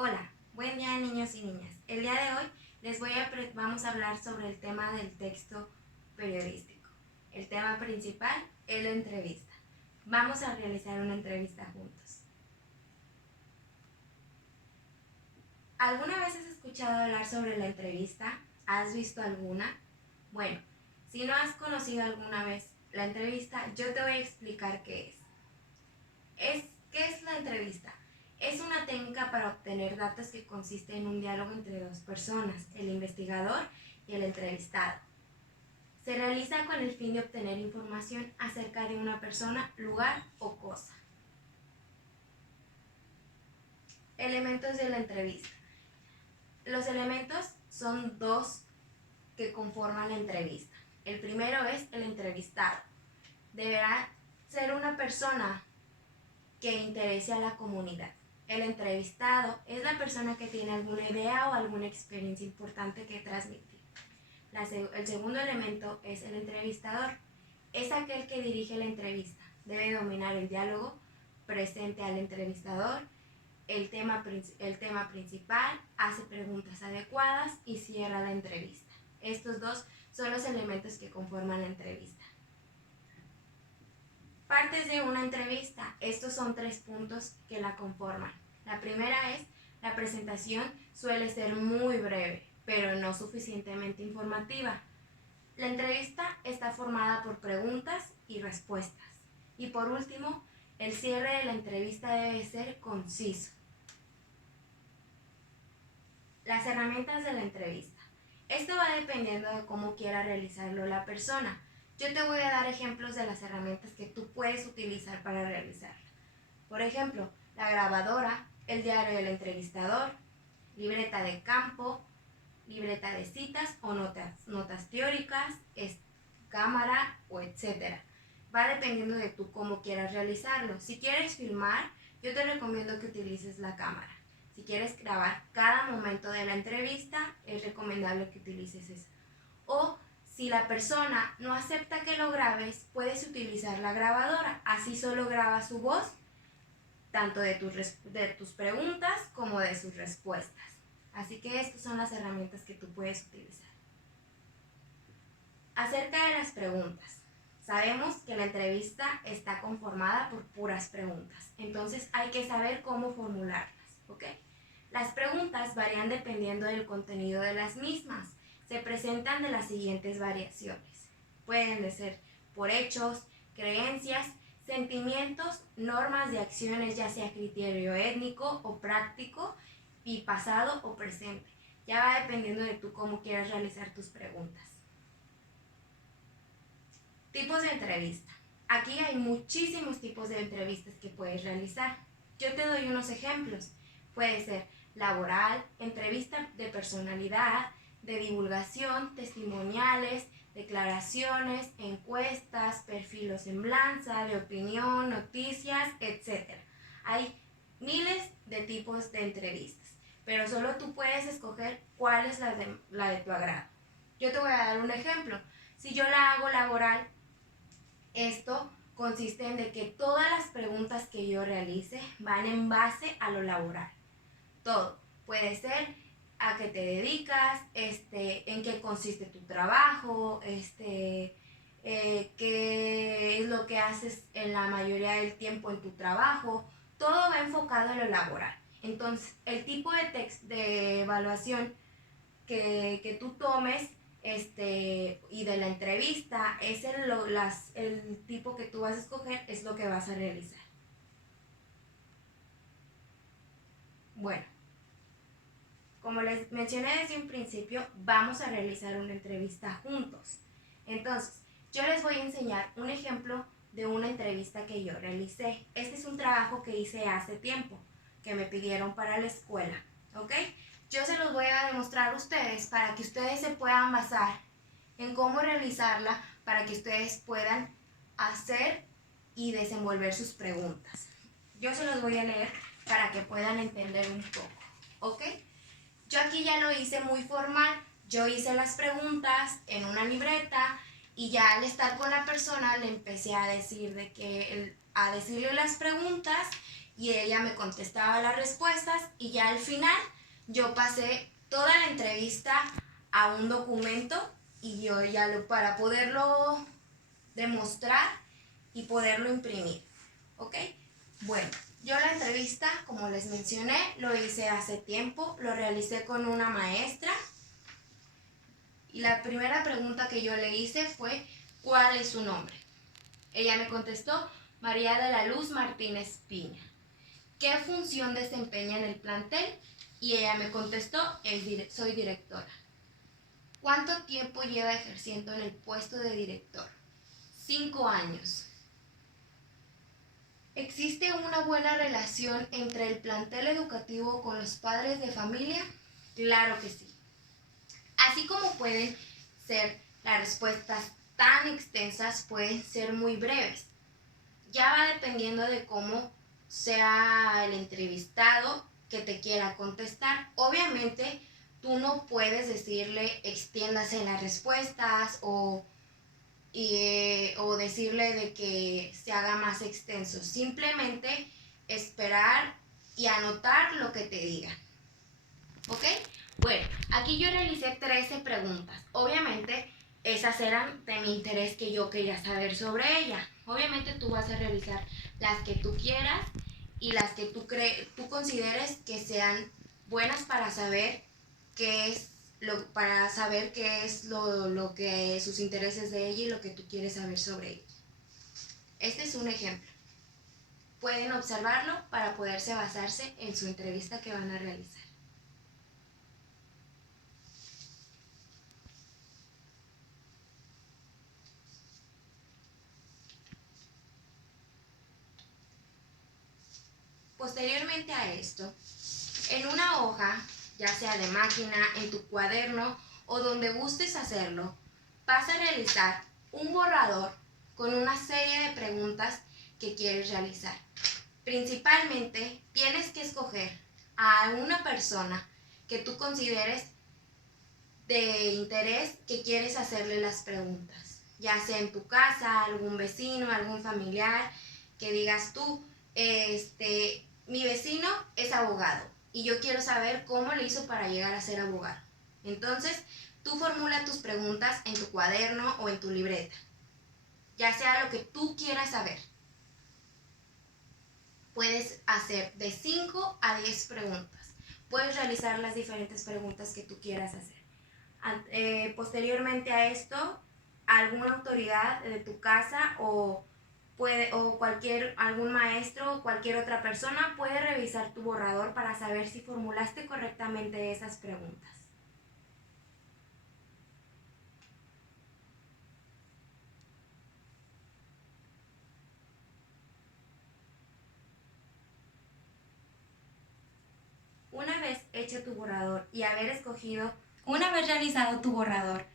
Hola, buen día niños y niñas. El día de hoy vamos a hablar sobre el tema del texto periodístico. El tema principal es la entrevista. Vamos a realizar una entrevista juntos. ¿Alguna vez has escuchado hablar sobre la entrevista? ¿Has visto alguna? Bueno, si no has conocido alguna vez la entrevista, yo te voy a explicar qué es. ¿Qué es la entrevista? Es una técnica para obtener datos que consiste en un diálogo entre dos personas, el investigador y el entrevistado. Se realiza con el fin de obtener información acerca de una persona, lugar o cosa. Elementos de la entrevista. Los elementos son dos que conforman la entrevista. El primero es el entrevistado. Deberá ser una persona que interese a la comunidad. El entrevistado es la persona que tiene alguna idea o alguna experiencia importante que transmitir. El segundo elemento es el entrevistador. Es aquel que dirige la entrevista. Debe dominar el diálogo, presente al entrevistador, el tema principal, hace preguntas adecuadas y cierra la entrevista. Estos dos son los elementos que conforman la entrevista. Partes de una entrevista. Estos son 3 puntos que la conforman. La primera es, la presentación suele ser muy breve, pero no suficientemente informativa. La entrevista está formada por preguntas y respuestas. Y por último, el cierre de la entrevista debe ser conciso. Las herramientas de la entrevista. Esto va dependiendo de cómo quiera realizarlo la persona. Yo te voy a dar ejemplos de las herramientas que tú puedes utilizar para realizarla. Por ejemplo, la grabadora, el diario del entrevistador, libreta de campo, libreta de citas o notas teóricas, cámara o etcétera. Va dependiendo de tú cómo quieras realizarlo. Si quieres filmar, yo te recomiendo que utilices la cámara. Si quieres grabar cada momento de la entrevista, es recomendable que utilices esa. O si la persona no acepta que lo grabes, puedes utilizar la grabadora. Así solo graba su voz, tanto de tus preguntas como de sus respuestas. Así que estas son las herramientas que tú puedes utilizar. Acerca de las preguntas. Sabemos que la entrevista está conformada por puras preguntas. Entonces hay que saber cómo formularlas, ¿ok? Las preguntas varían dependiendo del contenido de las mismas. Se presentan de las siguientes variaciones. Pueden de ser por hechos, creencias, sentimientos, normas de acciones, ya sea criterio étnico o práctico, y pasado o presente. Ya va dependiendo de tú cómo quieras realizar tus preguntas. Tipos de entrevista. Aquí hay muchísimos tipos de entrevistas que puedes realizar. Yo te doy unos ejemplos. Puede ser laboral, entrevista de personalidad, de divulgación, testimoniales, declaraciones, encuestas, perfil o semblanza, de opinión, noticias, etc. Hay miles de tipos de entrevistas, pero solo tú puedes escoger cuál es la de tu agrado. Yo te voy a dar un ejemplo. Si yo la hago laboral, esto consiste en de que todas las preguntas que yo realice van en base a lo laboral. Todo. Puede ser a qué te dedicas, en qué consiste tu trabajo, qué es lo que haces en la mayoría del tiempo en tu trabajo. Todo va enfocado en lo laboral. Entonces, el tipo de evaluación que tú tomes y de la entrevista es el tipo que tú vas a escoger, es lo que vas a realizar. Bueno, como les mencioné desde un principio, vamos a realizar una entrevista juntos. Entonces, yo les voy a enseñar un ejemplo de una entrevista que yo realicé. Este es un trabajo que hice hace tiempo, que me pidieron para la escuela, ¿ok? Yo se los voy a demostrar a ustedes para que ustedes se puedan basar en cómo realizarla, para que ustedes puedan hacer y desenvolver sus preguntas. Yo se los voy a leer para que puedan entender un poco, ¿ok? Yo aquí ya lo hice muy formal. Yo hice las preguntas en una libreta y ya al estar con la persona le empecé a decirle las preguntas y ella me contestaba las respuestas y ya al final yo pasé toda la entrevista a un documento y yo ya para poderlo demostrar y poderlo imprimir, ¿ok? Bueno, yo la entrevista, como les mencioné, lo hice hace tiempo, lo realicé con una maestra y la primera pregunta que yo le hice fue, ¿cuál es su nombre? Ella me contestó, María de la Luz Martínez Piña. ¿Qué función desempeña en el plantel? Y ella me contestó, soy directora. ¿Cuánto tiempo lleva ejerciendo en el puesto de director? 5 años. ¿Existe una buena relación entre el plantel educativo con los padres de familia? Claro que sí. Así como pueden ser las respuestas tan extensas, pueden ser muy breves. Ya va dependiendo de cómo sea el entrevistado que te quiera contestar. Obviamente, tú no puedes decirle extiéndase en las respuestas o decirle de que se haga más extenso. Simplemente esperar y anotar lo que te digan. ¿Ok? Bueno, aquí yo realicé 13 preguntas. Obviamente, esas eran de mi interés que yo quería saber sobre ella. Obviamente tú vas a realizar las que tú quieras y las que tú consideres que sean buenas para saber qué es lo que sus intereses de ella y lo que tú quieres saber sobre ella. Este es un ejemplo. Pueden observarlo para poderse basarse en su entrevista que van a realizar. Posteriormente a esto, en una hoja, ya sea de máquina, en tu cuaderno o donde gustes hacerlo, vas a realizar un borrador con una serie de preguntas que quieres realizar. Principalmente, tienes que escoger a una persona que tú consideres de interés que quieres hacerle las preguntas, ya sea en tu casa, algún vecino, algún familiar, que digas tú, mi vecino es abogado y yo quiero saber cómo le hizo para llegar a ser abogado. Entonces, tú formula tus preguntas en tu cuaderno o en tu libreta, ya sea lo que tú quieras saber. Puedes hacer de 5 a 10 preguntas. Puedes realizar las diferentes preguntas que tú quieras hacer. Posteriormente a esto, alguna autoridad de tu casa o algún maestro o cualquier otra persona puede revisar tu borrador para saber si formulaste correctamente esas preguntas. Una vez hecho tu borrador y una vez realizado tu borrador,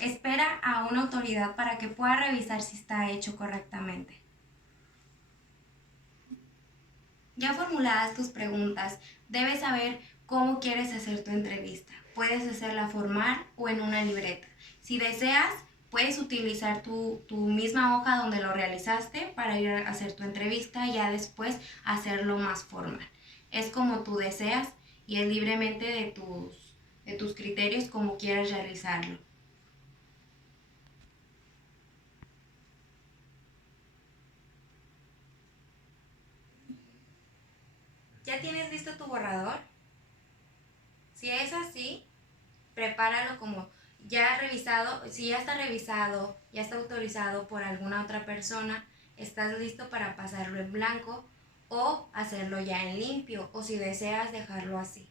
espera a una autoridad para que pueda revisar si está hecho correctamente. Ya formuladas tus preguntas, debes saber cómo quieres hacer tu entrevista. Puedes hacerla formal o en una libreta. Si deseas, puedes utilizar tu misma hoja donde lo realizaste para ir a hacer tu entrevista y ya después hacerlo más formal. Es como tú deseas y es libremente de tus criterios como quieras realizarlo. ¿Ya tienes listo tu borrador? Si es así, prepáralo como ya revisado, si ya está revisado, ya está autorizado por alguna otra persona, estás listo para pasarlo en blanco o hacerlo ya en limpio o si deseas dejarlo así.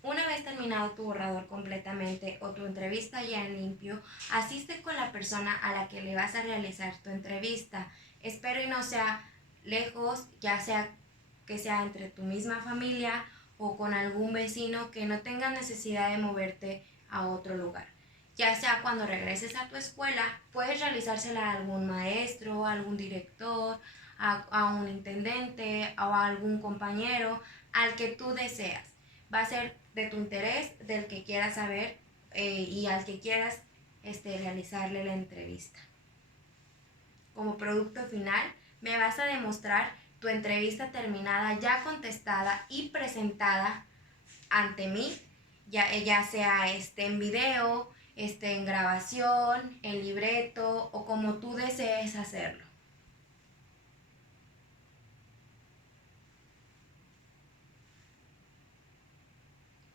Una vez terminado tu borrador completamente o tu entrevista ya en limpio, asiste con la persona a la que le vas a realizar tu entrevista. Espero y no sea lejos, ya sea que sea entre tu misma familia o con algún vecino que no tenga necesidad de moverte a otro lugar. Ya sea cuando regreses a tu escuela, puedes realizársela a algún maestro, a algún director, a un intendente o a algún compañero, al que tú deseas. Va a ser de tu interés, del que quieras saber y al que quieras realizarle la entrevista. Como producto final, me vas a demostrar tu entrevista terminada, ya contestada y presentada ante mí, ya sea en video, en grabación, en libreto o como tú desees hacerlo.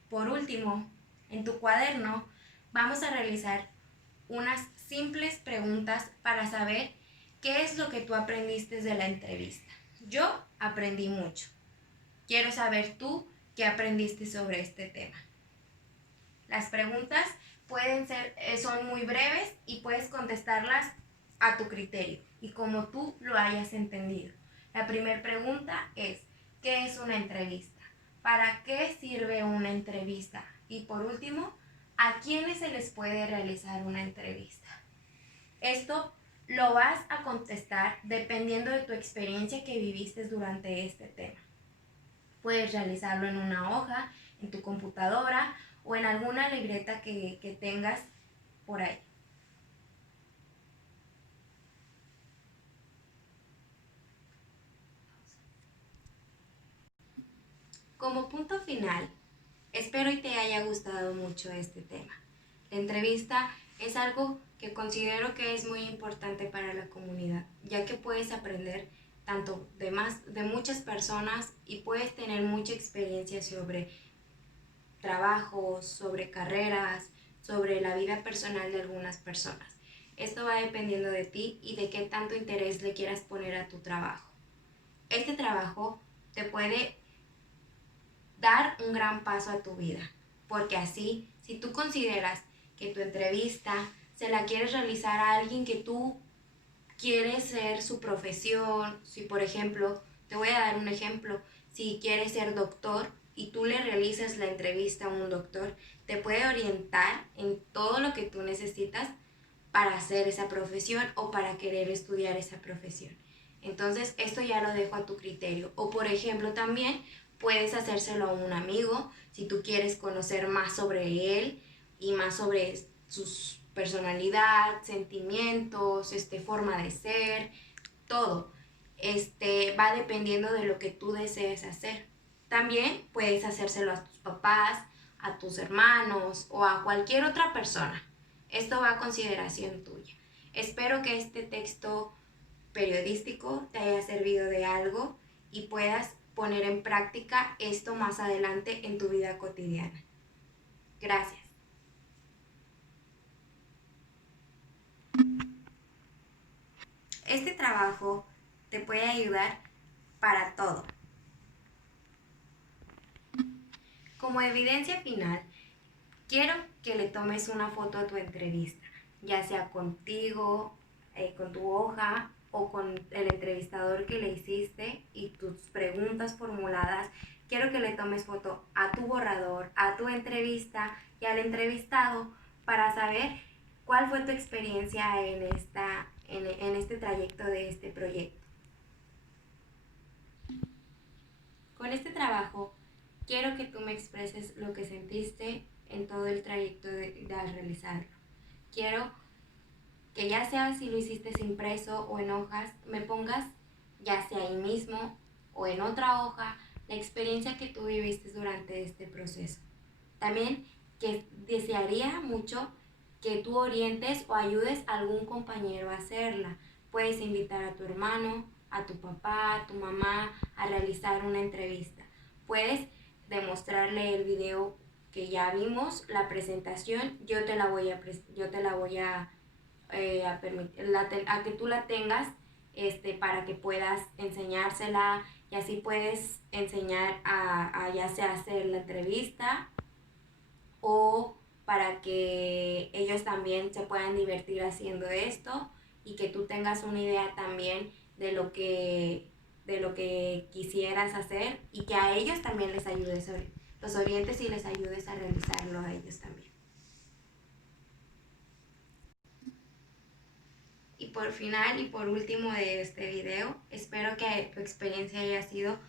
Por último, en tu cuaderno vamos a realizar unas simples preguntas para saber qué es lo que tú aprendiste de la entrevista. Yo aprendí mucho. Quiero saber tú qué aprendiste sobre este tema. Las preguntas son muy breves y puedes contestarlas a tu criterio y como tú lo hayas entendido. La primera pregunta es, ¿qué es una entrevista? ¿Para qué sirve una entrevista? Y por último, ¿a quiénes se les puede realizar una entrevista? Esto lo vas a contestar dependiendo de tu experiencia que viviste durante este tema. Puedes realizarlo en una hoja, en tu computadora o en alguna libreta que tengas por ahí. Como punto final, espero y te haya gustado mucho este tema. La entrevista es algo que considero que es muy importante para la comunidad, ya que puedes aprender tanto de muchas personas y puedes tener mucha experiencia sobre trabajos, sobre carreras, sobre la vida personal de algunas personas. Esto va dependiendo de ti y de qué tanto interés le quieras poner a tu trabajo. Este trabajo te puede dar un gran paso a tu vida, porque así, si tú consideras que tu entrevista se la quieres realizar a alguien que tú quieres ser su profesión, si por ejemplo, te voy a dar un ejemplo, si quieres ser doctor y tú le realizas la entrevista a un doctor, te puede orientar en todo lo que tú necesitas para hacer esa profesión o para querer estudiar esa profesión. Entonces, esto ya lo dejo a tu criterio. O por ejemplo, también puedes hacérselo a un amigo si tú quieres conocer más sobre él y más sobre su personalidad, sentimientos, forma de ser, todo. Va dependiendo de lo que tú desees hacer. También puedes hacérselo a tus papás, a tus hermanos o a cualquier otra persona. Esto va a consideración tuya. Espero que este texto periodístico te haya servido de algo y puedas poner en práctica esto más adelante en tu vida cotidiana. Gracias. Este trabajo te puede ayudar para todo. Como evidencia final, quiero que le tomes una foto a tu entrevista, ya sea contigo, con tu hoja o con el entrevistador que le hiciste y tus preguntas formuladas. Quiero que le tomes foto a tu borrador, a tu entrevista y al entrevistado para saber cuál fue tu experiencia en este trayecto de este proyecto. Con este trabajo quiero que tú me expreses lo que sentiste en todo el trayecto al realizarlo. Quiero que ya sea si lo hiciste impreso o en hojas, me pongas ya sea ahí mismo o en otra hoja la experiencia que tú viviste durante este proceso. También que desearía mucho que tú orientes o ayudes a algún compañero a hacerla. Puedes invitar a tu hermano, a tu papá, a tu mamá a realizar una entrevista. Puedes demostrarle el video que ya vimos, la presentación, yo te la voy a permitir a que tú la tengas para que puedas enseñársela y así puedes enseñar a ya sea hacer la entrevista o para que ellos también se puedan divertir haciendo esto y que tú tengas una idea también de lo que quisieras hacer y que a ellos también les ayudes, los orientes y les ayudes a realizarlo a ellos también. Y por final y por último de este video, espero que tu experiencia haya sido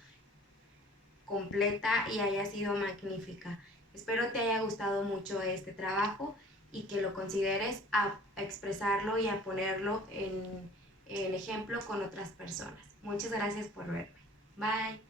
completa y haya sido magnífica. Espero te haya gustado mucho este trabajo y que lo consideres a expresarlo y a ponerlo en ejemplo con otras personas. Muchas gracias por verme. Bye.